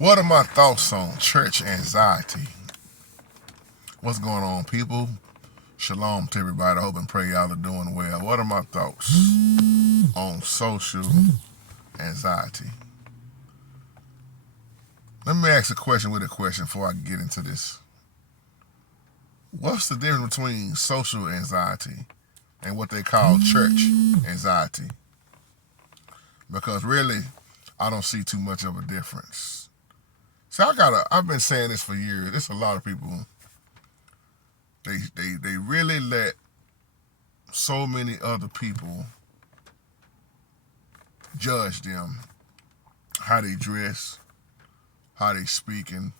What are my thoughts on church anxiety? What's going on, people? Shalom to everybody. I hope and pray y'all are doing well. What are my thoughts on social anxiety? Let me ask a question with a question before I get into this. What's the difference between social anxiety and what they call church anxiety? Because really, I don't see too much of a difference. See, I've been saying this for years. There's a lot of people, they really let so many other people judge them, how they dress, how they speaking,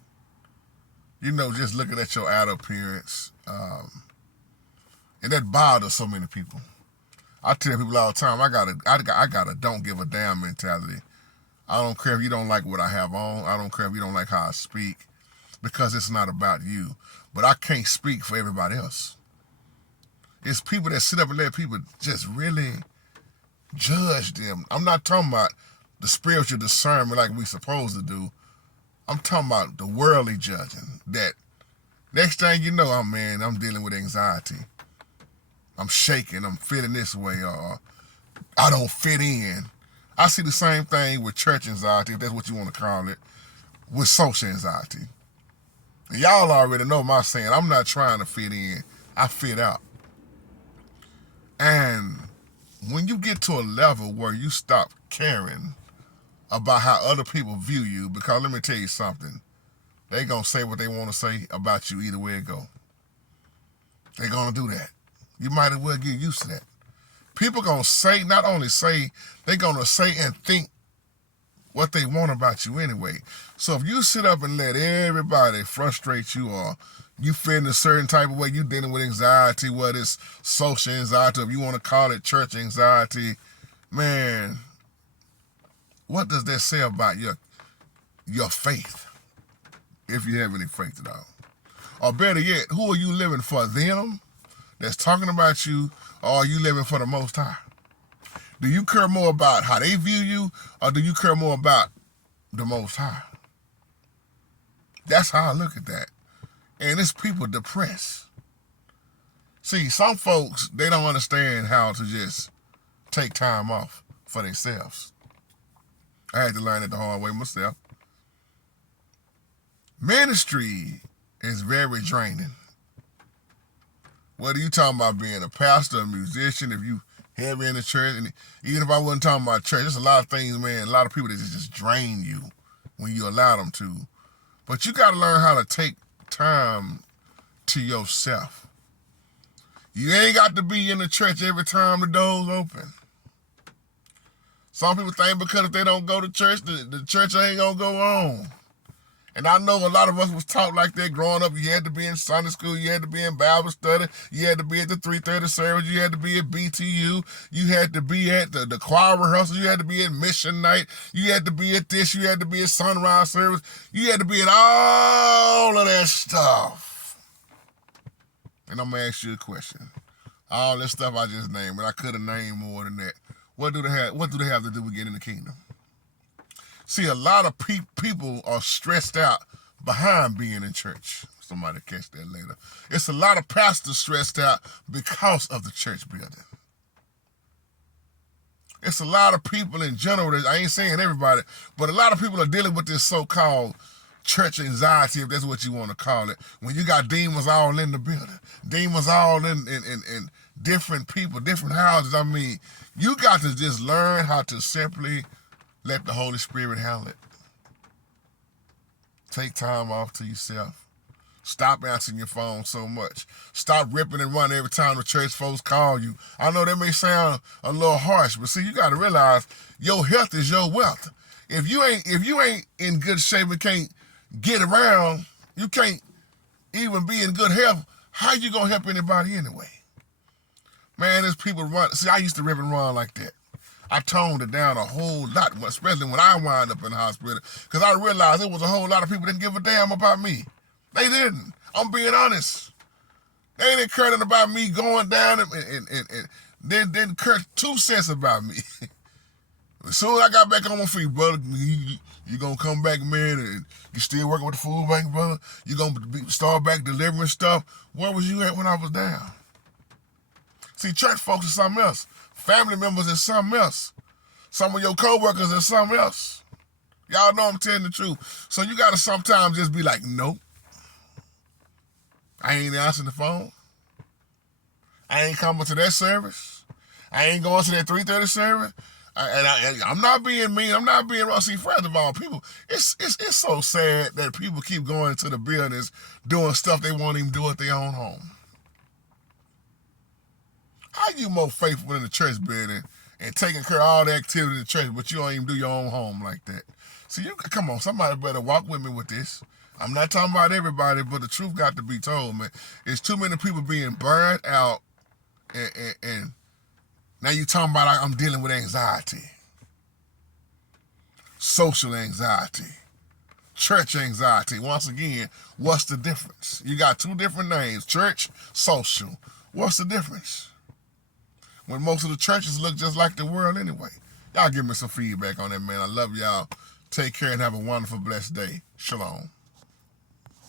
just looking at your outer appearance. And that bothers so many people. I tell people all the time, I got a don't give a damn mentality. I don't care if you don't like what I have on. I don't care if you don't like how I speak, because it's not about you. But I can't speak for everybody else. It's people that sit up and let people just really judge them. I'm not talking about the spiritual discernment like we supposed to do. I'm talking about the worldly judging. That next thing you know, I'm dealing with anxiety. I'm shaking. I'm feeling this way, or I don't fit in. I see the same thing with church anxiety, if that's what you want to call it, with social anxiety. And y'all already know my saying, I'm not trying to fit in, I fit out. And when you get to a level where you stop caring about how other people view you, because let me tell you something, they gonna say what they want to say about you either way it go. They gonna do that. You might as well get used to that. People gonna say, not only say, they gonna say and think what they want about you anyway. So if you sit up and let everybody frustrate you, or you feeling a certain type of way, you dealing with anxiety, whether it's social anxiety, or if you want to call it church anxiety, man, what does that say about your faith, if you have any faith at all? Or better yet, who are you living for? Them that's talking about you, or are you living for the Most High? Do you care more about how they view you, or do you care more about the Most High? That's how I look at that. And it's people depressed. See, some folks, they don't understand how to just take time off for themselves. I had to learn it the hard way myself. Ministry is very draining. Whether you talking about being a pastor, a musician, if you heavy in the church, and even if I wasn't talking about church, there's a lot of things, man, a lot of people that just drain you when you allow them to. But you got to learn how to take time to yourself. You ain't got to be in the church every time the doors open. Some people think because if they don't go to church, the church ain't going to go on. And I know a lot of us was taught like that growing up. You had to be in Sunday school. You had to be in Bible study. You had to be at the 3:30 service. You had to be at BTU. You had to be at the choir rehearsal. You had to be at mission night. You had to be at this. You had to be at sunrise service. You had to be at all of that stuff. And I'm going to ask you a question. All this stuff I just named, but I could have named more than that. What do they have to do with getting in the kingdom? See, a lot of people are stressed out behind being in church. Somebody catch that later. It's a lot of pastors stressed out because of the church building. It's a lot of people in general, I ain't saying everybody, but a lot of people are dealing with this so-called church anxiety, if that's what you want to call it, when you got demons all in the building, demons all in different people, different houses. I mean, you got to just learn how to simply let the Holy Spirit handle it. Take time off to yourself. Stop answering your phone so much. Stop ripping and running every time the church folks call you. I know that may sound a little harsh, but see, you got to realize your health is your wealth. If you ain't in good shape and can't get around, you can't even be in good health, how you gonna help anybody anyway? Man, there's people run. See, I used to rip and run like that. I toned it down a whole lot, especially when I wound up in the hospital, because I realized there was a whole lot of people that didn't give a damn about me. They didn't. I'm being honest. They didn't care nothing about me going down and didn't care 2 cents about me. As soon as I got back on my feet, brother, You gonna come back, man, and you still working with the food bank, brother? You gonna start back delivering stuff? Where was you at when I was down? See, church folks is something else. Family members is something else. Some of your coworkers is something else. Y'all know I'm telling the truth. So you gotta sometimes just be like, nope. I ain't answering the phone. I ain't coming to that service. I ain't going to that 3:30 service. I'm not being mean. I'm not being wrong. See, first of all, people, it's so sad that people keep going to the buildings doing stuff they won't even do at their own home. How you more faithful in the church building and taking care of all the activity in the church, but you don't even do your own home like that? See, come on, somebody better walk with me with this. I'm not talking about everybody, but the truth got to be told, man. It's too many people being burned out, and now you talking about I'm dealing with anxiety, social anxiety, church anxiety. Once again, what's the difference? You got two different names, church, social. What's the difference? When most of the churches look just like the world anyway. Y'all give me some feedback on that, man. I love y'all. Take care and have a wonderful, blessed day. Shalom.